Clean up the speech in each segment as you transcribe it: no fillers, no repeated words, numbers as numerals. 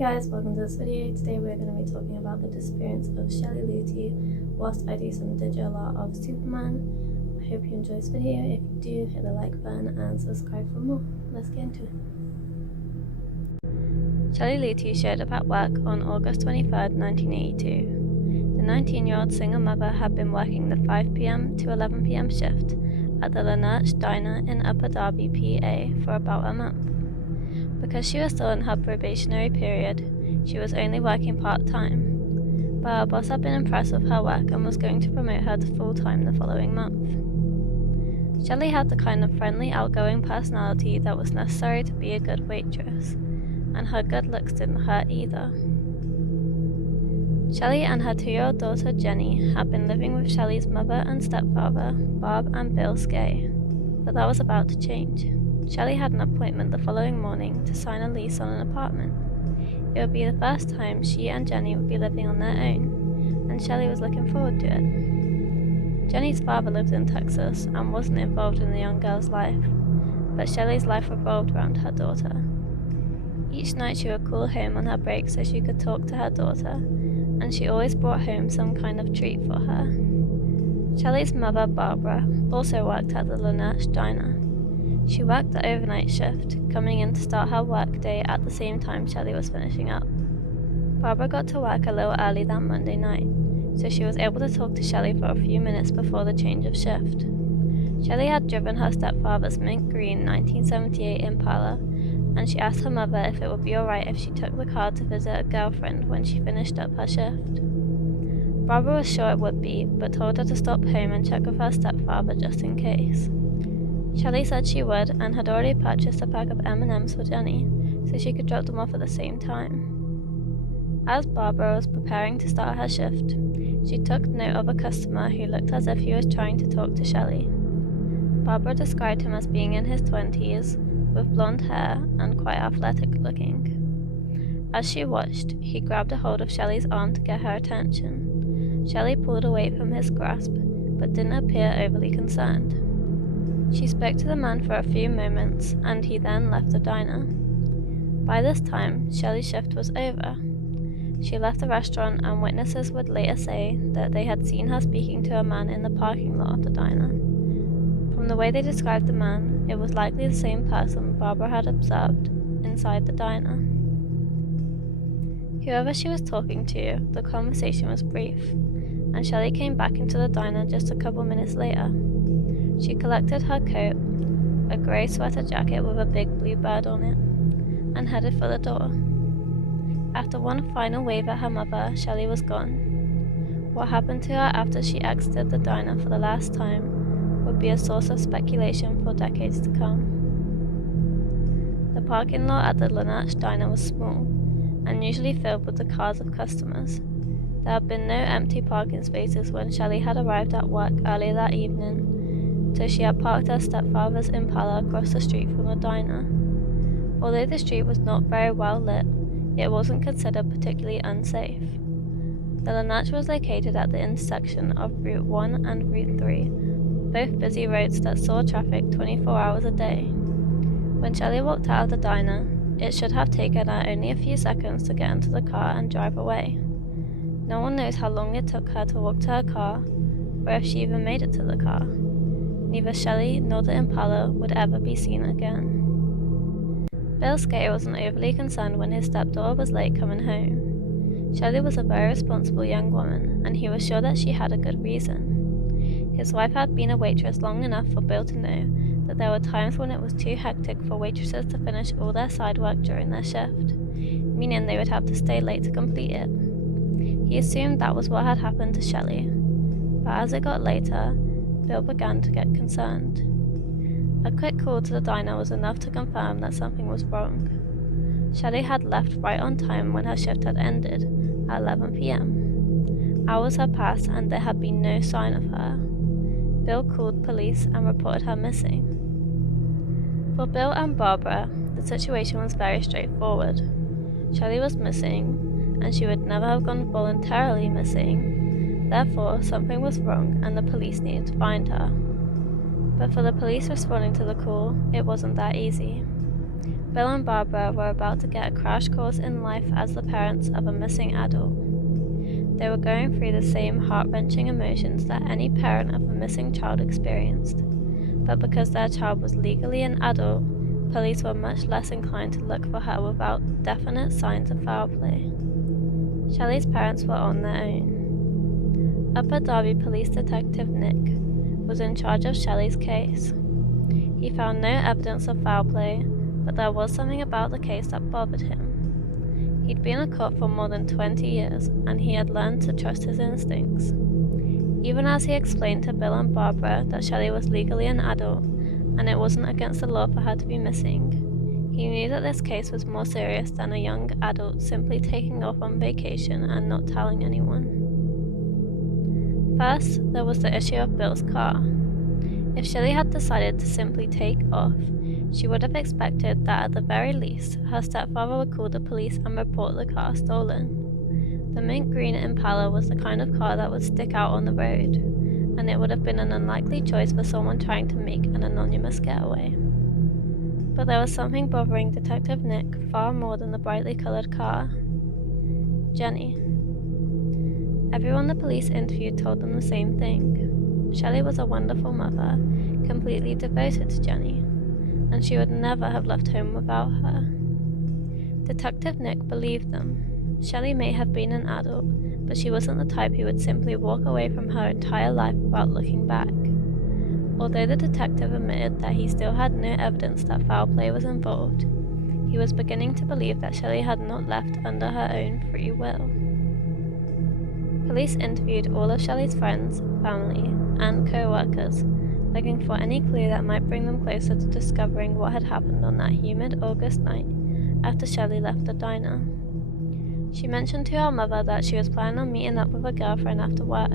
guys, welcome to this video. Today we're going to be talking about the disappearance of Shelley Luty whilst I do some digital art of Superman. I hope you enjoy this video. If you do, hit the like button and subscribe for more. Let's get into it. Shelley Luty showed up at work on August 23rd, 1982. The 19-year-old single mother had been working the 5 p.m. to 11 p.m. shift at the Luty Diner in Upper Darby, PA for about a month. Because she was still in her probationary period, she was only working part-time, but her boss had been impressed with her work and was going to promote her to full-time the following month. Shelley had the kind of friendly, outgoing personality that was necessary to be a good waitress, and her good looks didn't hurt either. Shelley and her 2-year-old daughter Jenny had been living with Shelley's mother and stepfather, Bob and Bill Skay, but that was about to change. Shelley had an appointment the following morning to sign a lease on an apartment. It would be the first time she and Jenny would be living on their own, and Shelley was looking forward to it. Jenny's father lived in Texas and wasn't involved in the young girl's life, but Shelley's life revolved around her daughter. Each night she would call home on her break so she could talk to her daughter, and she always brought home some kind of treat for her. Shelley's mother, Barbara, also worked at the Luty Diner. She worked the overnight shift, coming in to start her work day at the same time Shelley was finishing up. Barbara got to work a little early that Monday night, so she was able to talk to Shelley for a few minutes before the change of shift. Shelley had driven her stepfather's mint green 1978 Impala, and she asked her mother if it would be alright if she took the car to visit a girlfriend when she finished up her shift. Barbara was sure it would be, but told her to stop home and check with her stepfather just in case. Shelley said she would, and had already purchased a pack of M&Ms for Jenny, so she could drop them off at the same time. As Barbara was preparing to start her shift, she took note of a customer who looked as if he was trying to talk to Shelley. Barbara described him as being in his 20s, with blonde hair and quite athletic looking. As she watched, he grabbed a hold of Shelley's arm to get her attention. Shelley pulled away from his grasp, but didn't appear overly concerned. She spoke to the man for a few moments, and he then left the diner. By this time, Shelley's shift was over. She left the restaurant, and witnesses would later say that they had seen her speaking to a man in the parking lot of the diner. From the way they described the man, it was likely the same person Barbara had observed inside the diner. Whoever she was talking to, the conversation was brief, and Shelley came back into the diner just a couple minutes later. She collected her coat, a grey sweater jacket with a big blue bird on it, and headed for the door. After one final wave at her mother, Shelley was gone. What happened to her after she exited the diner for the last time would be a source of speculation for decades to come. The parking lot at the Luty Diner was small, and usually filled with the cars of customers. There had been no empty parking spaces when Shelley had arrived at work earlier that evening, so she had parked her stepfather's Impala across the street from the diner. Although the street was not very well lit, it wasn't considered particularly unsafe. The Luty was located at the intersection of Route 1 and Route 3, both busy roads that saw traffic 24 hours a day. When Shelley walked out of the diner, it should have taken her only a few seconds to get into the car and drive away. No one knows how long it took her to walk to her car, or if she even made it to the car. Neither Shelley nor the Impala would ever be seen again. Bill Skay wasn't overly concerned when his stepdaughter was late coming home. Shelley was a very responsible young woman, and he was sure that she had a good reason. His wife had been a waitress long enough for Bill to know that there were times when it was too hectic for waitresses to finish all their side work during their shift, meaning they would have to stay late to complete it. He assumed that was what had happened to Shelley, but as it got later, Bill began to get concerned. A quick call to the diner was enough to confirm that something was wrong. Shelley had left right on time when her shift had ended, at 11 p.m. Hours had passed and there had been no sign of her. Bill called police and reported her missing. For Bill and Barbara, the situation was very straightforward. Shelley was missing, and she would never have gone voluntarily missing. Therefore, something was wrong and the police needed to find her. But for the police responding to the call, it wasn't that easy. Bill and Barbara were about to get a crash course in life as the parents of a missing adult. They were going through the same heart-wrenching emotions that any parent of a missing child experienced, but because their child was legally an adult, police were much less inclined to look for her without definite signs of foul play. Shelley's parents were on their own. Upper Darby Police Detective Nick was in charge of Shelley's case. He found no evidence of foul play, but there was something about the case that bothered him. He'd been a cop for more than 20 years, and he had learned to trust his instincts. Even as he explained to Bill and Barbara that Shelley was legally an adult, and it wasn't against the law for her to be missing, he knew that this case was more serious than a young adult simply taking off on vacation and not telling anyone. First, there was the issue of Bill's car. If Shelley had decided to simply take off, she would have expected that at the very least, her stepfather would call the police and report the car stolen. The mint green Impala was the kind of car that would stick out on the road, and it would have been an unlikely choice for someone trying to make an anonymous getaway. But there was something bothering Detective Nick far more than the brightly coloured car. Jenny. Everyone the police interviewed told them the same thing. Shelley was a wonderful mother, completely devoted to Jenny, and she would never have left home without her. Detective Nick believed them. Shelley may have been an adult, but she wasn't the type who would simply walk away from her entire life without looking back. Although the detective admitted that he still had no evidence that foul play was involved, he was beginning to believe that Shelley had not left under her own free will. Police interviewed all of Shelley's friends, family, and co-workers, looking for any clue that might bring them closer to discovering what had happened on that humid August night after Shelley left the diner. She mentioned to her mother that she was planning on meeting up with a girlfriend after work.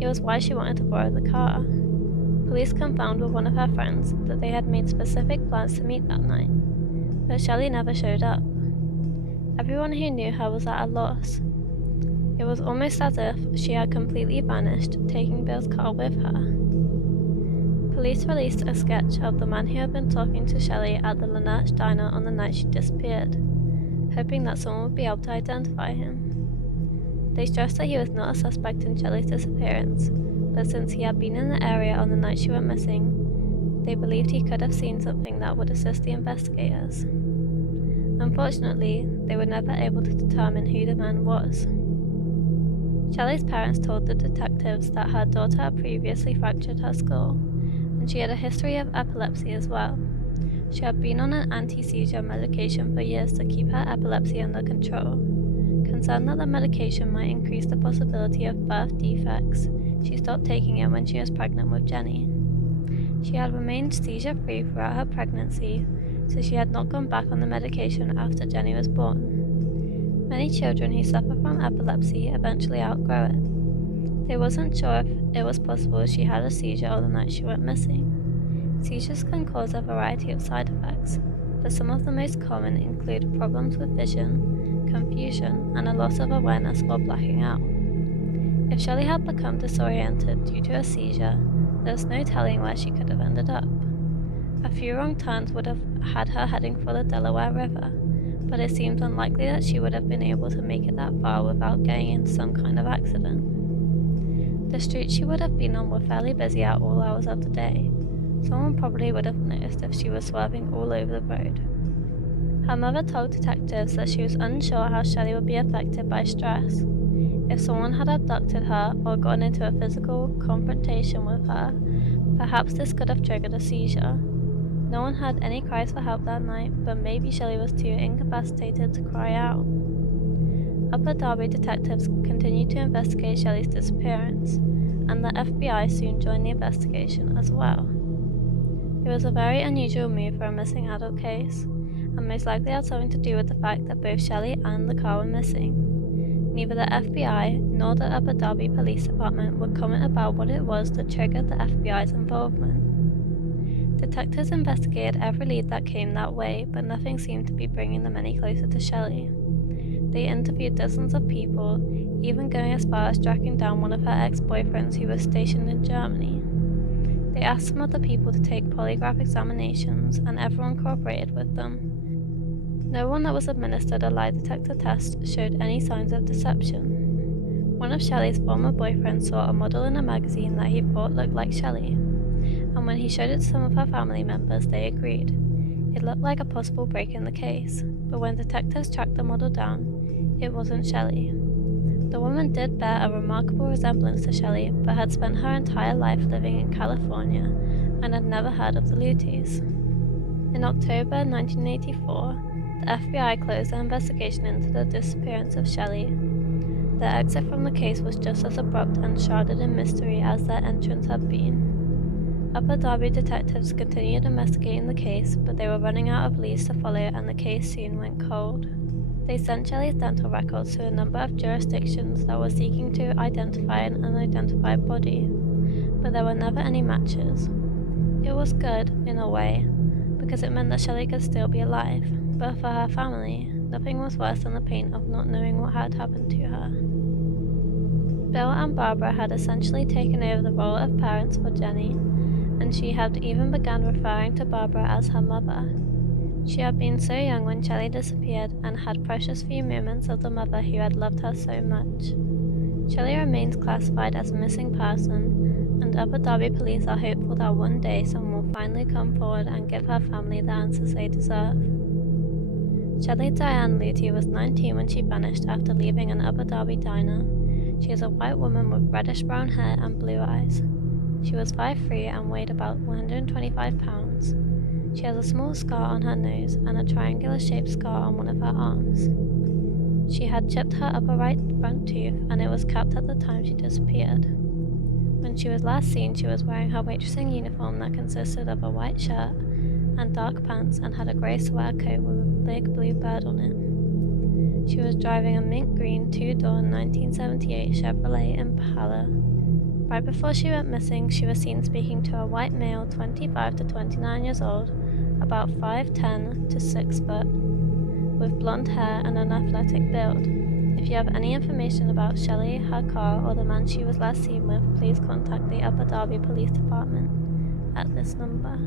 It was why she wanted to borrow the car. Police confirmed with one of her friends that they had made specific plans to meet that night, but Shelley never showed up. Everyone who knew her was at a loss. It was almost as if she had completely vanished, taking Bill's car with her. Police released a sketch of the man who had been talking to Shelley at the Lynette's diner on the night she disappeared, hoping that someone would be able to identify him. They stressed that he was not a suspect in Shelley's disappearance, but since he had been in the area on the night she went missing, they believed he could have seen something that would assist the investigators. Unfortunately, they were never able to determine who the man was. Shelley's parents told the detectives that her daughter had previously fractured her skull, and she had a history of epilepsy as well. She had been on an anti-seizure medication for years to keep her epilepsy under control. Concerned that the medication might increase the possibility of birth defects, she stopped taking it when she was pregnant with Jenny. She had remained seizure-free throughout her pregnancy, so she had not gone back on the medication after Jenny was born. Many children who suffer from epilepsy eventually outgrow it. They wasn't sure if it was possible she had a seizure on the night she went missing. Seizures can cause a variety of side effects, but some of the most common include problems with vision, confusion, and a loss of awareness or blacking out. If Shelley had become disoriented due to a seizure, there's no telling where she could have ended up. A few wrong turns would have had her heading for the Delaware River, but it seemed unlikely that she would have been able to make it that far without getting into some kind of accident. The streets she would have been on were fairly busy at all hours of the day. Someone probably would have noticed if she was swerving all over the road. Her mother told detectives that she was unsure how Shelley would be affected by stress. If someone had abducted her or gotten into a physical confrontation with her, perhaps this could have triggered a seizure. No one had any cries for help that night, but maybe Shelley was too incapacitated to cry out. Upper Darby detectives continued to investigate Shelley's disappearance, and the FBI soon joined the investigation as well. It was a very unusual move for a missing adult case, and most likely had something to do with the fact that both Shelley and the car were missing. Neither the FBI nor the Upper Darby Police Department would comment about what it was that triggered the FBI's involvement. Detectives investigated every lead that came that way, but nothing seemed to be bringing them any closer to Shelley. They interviewed dozens of people, even going as far as tracking down one of her ex-boyfriends who was stationed in Germany. They asked some other people to take polygraph examinations, and everyone cooperated with them. No one that was administered a lie detector test showed any signs of deception. One of Shelley's former boyfriends saw a model in a magazine that he thought looked like Shelley, and when he showed it to some of her family members, they agreed. It looked like a possible break in the case, but when detectives tracked the model down, it wasn't Shelley. The woman did bear a remarkable resemblance to Shelley, but had spent her entire life living in California and had never heard of the Lutys. In October 1984, the FBI closed their investigation into the disappearance of Shelley. Their exit from the case was just as abrupt and shrouded in mystery as their entrance had been. Upper Darby detectives continued investigating the case, but they were running out of leads to follow and the case soon went cold. They sent Shelley's dental records to a number of jurisdictions that were seeking to identify an unidentified body, but there were never any matches. It was good, in a way, because it meant that Shelley could still be alive, but for her family, nothing was worse than the pain of not knowing what had happened to her. Bill and Barbara had essentially taken over the role of parents for Jenny, and she had even begun referring to Barbara as her mother. She had been so young when Shelley disappeared and had precious few moments of the mother who had loved her so much. Shelley remains classified as a missing person, and Upper Darby police are hopeful that one day someone will finally come forward and give her family the answers they deserve. Shelley Diane Luty was 19 when she vanished after leaving an Upper Darby diner. She is a white woman with reddish-brown hair and blue eyes. She was 5'3" and weighed about 125 pounds. She has a small scar on her nose and a triangular-shaped scar on one of her arms. She had chipped her upper right front tooth, and it was capped at the time she disappeared. When she was last seen, she was wearing her waitressing uniform that consisted of a white shirt and dark pants and had a grey sweater coat with a big blue bird on it. She was driving a mint green two-door 1978 Chevrolet Impala. Right before she went missing, she was seen speaking to a white male 25 to 29 years old, about 5'10" to 6 foot, with blonde hair and an athletic build. If you have any information about Shelley, her car, or the man she was last seen with, please contact the Upper Darby Police Department at this number.